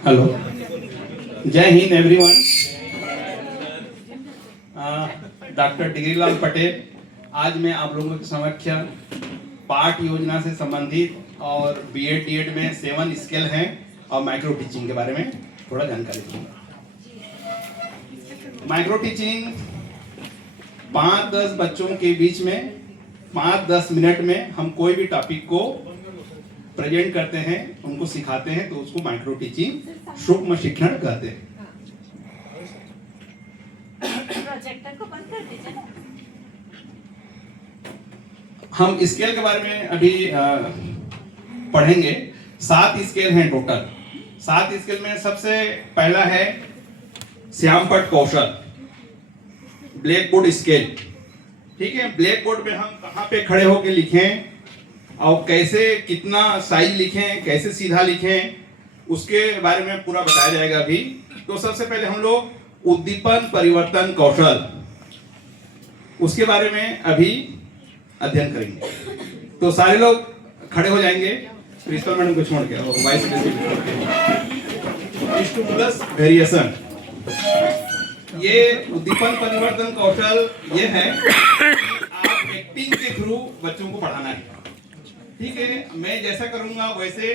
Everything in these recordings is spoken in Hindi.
हेलो, जय हिंद एवरीवन। डॉक्टर डिग्रीलाल पटेल, आज मैं आप लोगों के समक्ष पाठ योजना से संबंधित और बीएड डीएड में 7 स्केल हैं और माइक्रो टीचिंग के बारे में थोड़ा जानकारी दूंगा। माइक्रो टीचिंग 5-10 बच्चों के बीच में 5-10 मिनट में हम कोई भी टॉपिक को प्रेजेंट करते हैं, उनको सिखाते हैं, तो उसको माइक्रो टीचिंग सूक्ष्म शिक्षण कहते हैं। प्रोजेक्टर को बंद कर दीजिए ना। हम स्केल के बारे में अभी पढ़ेंगे। 7 स्केल हैं टोटल। 7 स्केल में सबसे पहला है श्यामपट्ट कौशल, ब्लैक बोर्ड स्केल। ठीक है, ब्लैक बोर्ड में हम कहाँ पे खड़े होके लिखें और कैसे कितना साइज लिखें, कैसे सीधा लिखें, उसके बारे में पूरा बताया जाएगा अभी। तो सबसे पहले हम लोग उद्दीपन परिवर्तन कौशल, उसके बारे में अभी अध्ययन करेंगे। तो सारे लोग खड़े हो जाएंगे, प्रिंसिपल मैडम को छोड़ के और वाइस प्रिंसिपल। स्टिमुलस वेरिएशन, ये उद्दीपन परिवर्तन कौशल ये है आप एक्टिंग के थ्रू बच्चों को पढ़ाना है। ठीक है, मैं जैसा करूंगा वैसे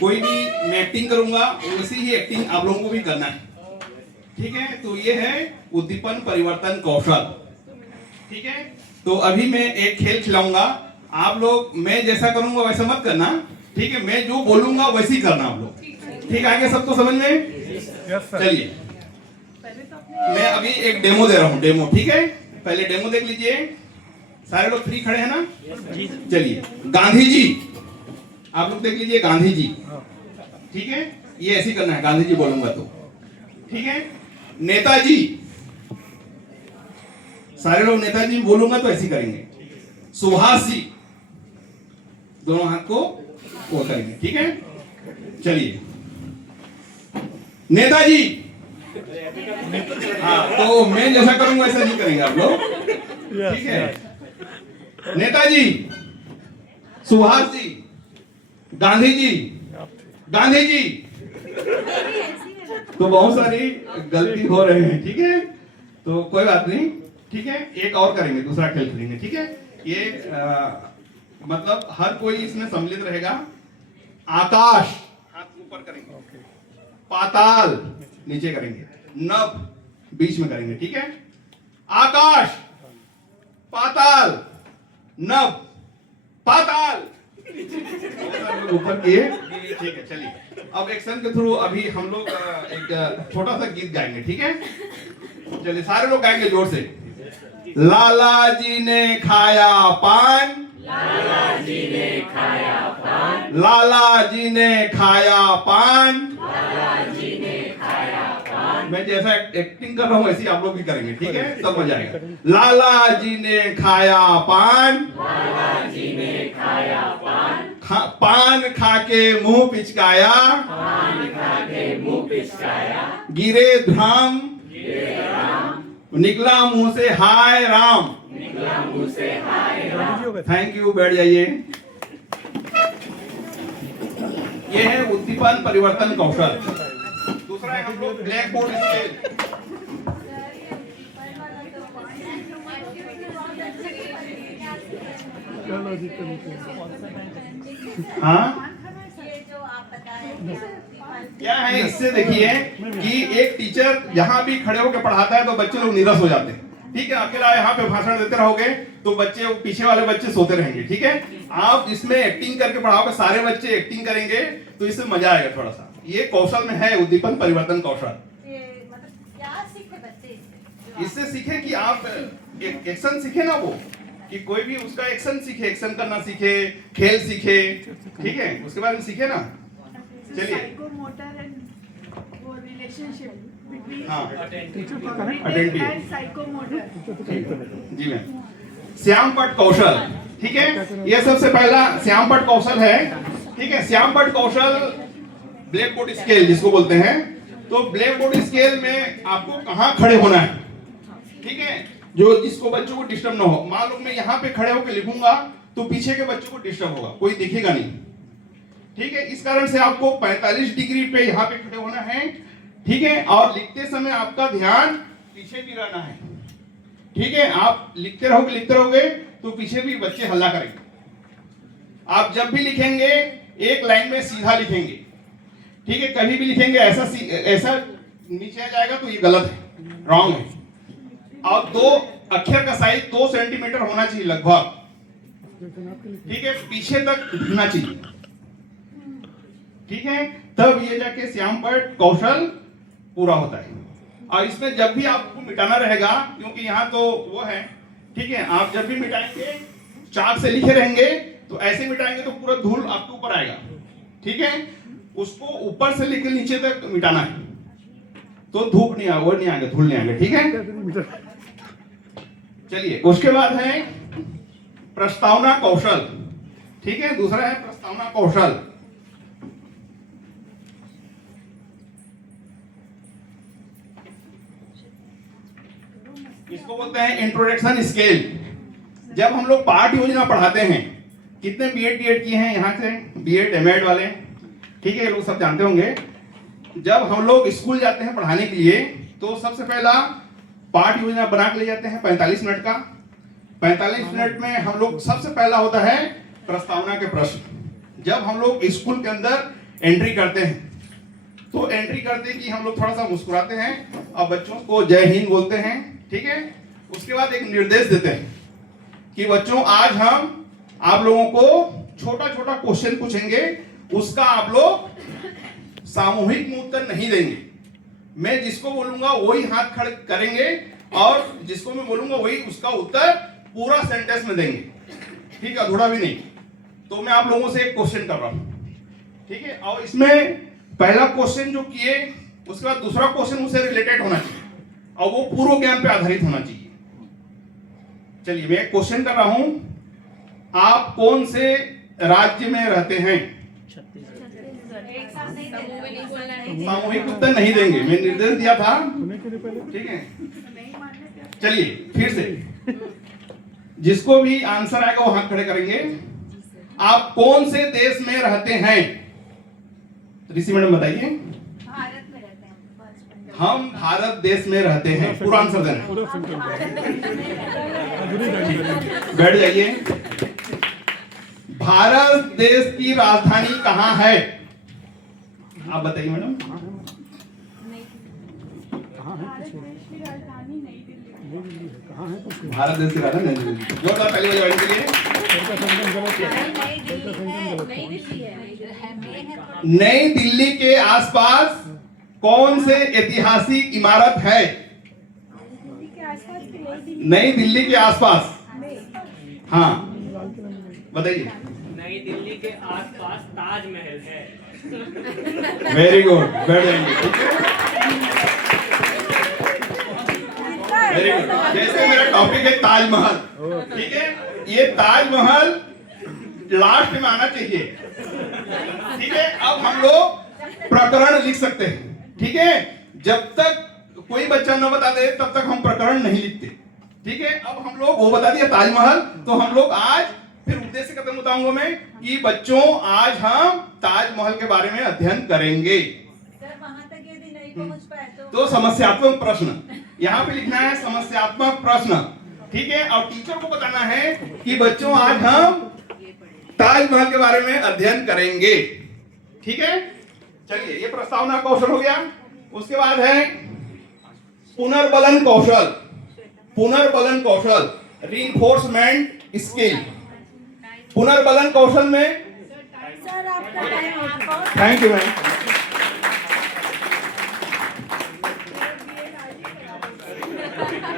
कोई भी मैं एक्टिंग करूंगा, वैसे ही एक्टिंग आप लोगों को भी करना है। ठीक है, तो ये है उद्दीपन परिवर्तन कौशल। ठीक है, तो अभी मैं एक खेल खिलाऊंगा, आप लोग मैं जैसा करूंगा वैसा मत करना। ठीक है, मैं जो बोलूंगा वैसे ही करना आप लोग। ठीक है, आगे सबको समझ में? चलिए, मैं अभी एक डेमो दे रहा हूँ, डेमो। ठीक है, पहले डेमो देख लीजिए। सारे लोग फ्री खड़े हैं ना? चलिए, गांधी जी, आप लोग देख लीजिए, गांधी जी। ठीक है, ये ऐसे ही करना है, गांधी जी बोलूंगा तो। ठीक है, नेताजी, सारे लोग नेताजी बोलूंगा तो ऐसे ही करेंगे। सुभाष जी, दोनों हाथ को वो करेंगे। ठीक है, चलिए, नेताजी। हाँ, तो मैं जैसा करूंगा ऐसा नहीं करेंगे आप लोग। ठीक है, नेताजी, सुभाष जी, गांधी जी, गांधी जी। तो बहुत सारी गलती हो रहे हैं। ठीक है, तो कोई बात नहीं। ठीक है, एक और करेंगे, दूसरा खेल खेलेंगे। ठीक है, ये मतलब हर कोई इसमें सम्मिलित रहेगा। आकाश, हाथ ऊपर करेंगे, पाताल नीचे करेंगे, नभ बीच में करेंगे। ठीक है, आकाश, पाताल, नभ, पाताल, ऊपर किए। ठीक है, चलिए, अब एक्शन के थ्रू अभी हम लोग एक छोटा सा गीत गाएंगे। ठीक है, चलिए, सारे लोग गाएंगे जोर से। लाला जी ने खाया पान, लाला जी ने खाया पान, लाला जी ने खाया पान, लाला जी ने खाया पान। मैं जैसा एक्टिंग कर रहा हूँ ऐसे आप लोग भी करेंगे। ठीक है, तब मजा आएगा। लाला जी ने खाया पान, लाला जी ने खाया पान, पान खा के मुंह पिचकाया, पान खा के मुंह पिचकाया, गिरे धाम, निकला मुंह से हाय राम, निकला मुंह से हाय राम। थैंक यू, बैठ जाइए। ये है उद्दीपन परिवर्तन कौशल। दूसरा है हम लोग ब्लैक बोर्ड स्केल। हाँ, क्या है इससे देखिए कि एक टीचर जहां भी खड़े होकर पढ़ाता है तो बच्चे लोग निराश हो जाते हैं। ठीक है, अकेला यहाँ पे भाषण देते रहोगे तो बच्चे, पीछे वाले बच्चे सोते रहेंगे। ठीक है, आप इसमें एक्टिंग करके पढ़ाओगे, सारे बच्चे एक्टिंग करेंगे तो इससे मजा आएगा थोड़ा सा। ये कौशल में है उद्दीपन परिवर्तन कौशल। क्या सीखे बच्चे इससे सीखे कि आप एक्शन सीखे ना, वो कि कोई भी उसका एक्शन सीखे, एक्शन करना सीखे, खेल सीखे। ठीक है, उसके बारे में सीखे ना। चलिए, साइकोमोटर एंड वो relationship between attentive and psychomotor. जी मैम। श्यामपट्ट कौशल। ठीक है, ये सबसे पहला श्यामपट्ट कौशल है। ठीक है, श्यामपट्ट कौशल ब्लैक बोर्ड स्केल जिसको बोलते हैं। तो ब्लैक बोर्ड स्केल में आपको कहाँ खड़े होना है। ठीक है, जो जिसको बच्चों को डिस्टर्ब ना हो। मान लो मैं यहाँ पे खड़े होकर लिखूंगा तो पीछे के बच्चों को डिस्टर्ब होगा, कोई दिखेगा नहीं। ठीक है, इस कारण से आपको 45 डिग्री पे यहाँ पे खड़े होना है। ठीक है, और लिखते समय आपका ध्यान पीछे भी रहना है। ठीक है, आप लिखते रहोगे तो पीछे भी बच्चे हल्ला करेंगे। आप जब भी लिखेंगे एक लाइन में सीधा लिखेंगे। ठीक है, कभी भी लिखेंगे ऐसा नीचे आ जाएगा तो ये गलत है, रॉन्ग है। और 2 अक्षर का साइज 2 सेंटीमीटर होना चाहिए लगभग। ठीक है, पीछे तक दिखना चाहिए। ठीक है, तब ये जाके श्यामपट्ट कौशल पूरा होता है। और इसमें जब भी आपको मिटाना रहेगा, क्योंकि यहाँ तो वो है, ठीक है, आप जब भी मिटाएंगे चाक से लिखे रहेंगे तो ऐसे मिटाएंगे तो पूरा धूल आपके ऊपर आएगा। ठीक है, उसको ऊपर से लेकर नीचे तक मिटाना है, तो धूप नहीं आएगा, वो नहीं आएगा, धूल नहीं आएगा। ठीक है, चलिए उसके बाद है प्रस्तावना कौशल। ठीक है, दूसरा है प्रस्तावना कौशल। इसको बोलते हैं इंट्रोडक्शन स्केल। जब हम लोग पाठ योजना पढ़ाते हैं, कितने बीएड डीएड किए हैं यहाँ से, बीएड एमएड वाले, ठीक है, ये लोग सब जानते होंगे। जब हम लोग स्कूल जाते हैं पढ़ाने के लिए तो सबसे पहला पाठ योजना बना के ले जाते हैं 45 मिनट का। 45 मिनट में हम लोग सबसे पहला होता है प्रस्तावना के प्रश्न। जब हम लोग स्कूल के अंदर एंट्री करते हैं तो एंट्री करते कि हम लोग थोड़ा सा मुस्कुराते हैं और बच्चों को जय हिंद बोलते हैं। ठीक है, उसके बाद एक निर्देश देते हैं कि बच्चों आज हम आप लोगों को छोटा छोटा क्वेश्चन पूछेंगे, उसका आप लोग सामूहिक में उत्तर नहीं देंगे। मैं जिसको बोलूंगा वही हाथ खड़े करेंगे और जिसको मैं बोलूंगा वही उसका उत्तर पूरा सेंटेंस में देंगे। ठीक है, अधूरा भी नहीं। तो मैं आप लोगों से एक क्वेश्चन कर रहा हूं। ठीक है, और इसमें पहला क्वेश्चन जो किए, उसके बाद दूसरा क्वेश्चन उससे रिलेटेड होना चाहिए और वो पूर्व ज्ञान पे आधारित होना चाहिए। चलिए मैं एक क्वेश्चन कर रहा हूं, आप कौन से राज्य में रहते हैं? सामूहिक उत्तर नहीं देंगे, मैं निर्देश दिया था। ठीक है, चलिए फिर से जिसको भी आंसर आएगा वो हाथ खड़े करेंगे। आप कौन से देश में रहते हैं? ऋषि मैडम बताइए। भारत में रहते हैं हम भारत देश में रहते हैं, पूरा आंसर देना। बैठ जाइए। भारत देश की राजधानी कहां है? आप बताइए मैडम। भारत देश की राजधानी नई दिल्ली। भारत देश की राजधानी नई दिल्ली। जोरदार ताली बजाने के लिए। नई दिल्ली के आसपास कौन से ऐतिहासिक इमारत है? नई दिल्ली के आसपास, हाँ बताइए। नई दिल्ली के आसपास ताजमहल है। वेरी गुड, बैठ जाएंगे। Very good. जैसे मेरा टॉपिक है ताजमहल, ठीक है, ये ताजमहल लास्ट में आना चाहिए। ठीक है, अब हम लोग प्रकरण लिख सकते हैं। ठीक है, जब तक कोई बच्चा न बता दे तब तक हम प्रकरण नहीं लिखते। ठीक है, अब हम लोग वो बता दिया ताजमहल, तो हम लोग आज फिर उद्देश्य खत्म बताऊंगा मैं कि बच्चों आज हम ताजमहल के बारे में अध्ययन करेंगे। सर वहां तक यदि नहीं पहुंच पाए तो समस्यात्मक प्रश्न यहाँ पे लिखना है, समस्यात्मक प्रश्न। ठीक है, और टीचर को बताना है कि बच्चों आज हम ताजमहल के बारे में अध्ययन करेंगे। ठीक है, चलिए ये प्रस्तावना कौशल हो गया। उसके बाद है पुनर्बलन कौशल। पुनर्बलन कौशल, रीइंफोर्समेंट स्किल। पुनर्बलन कौशल में सर आपका टाइम। Thank you ma'am.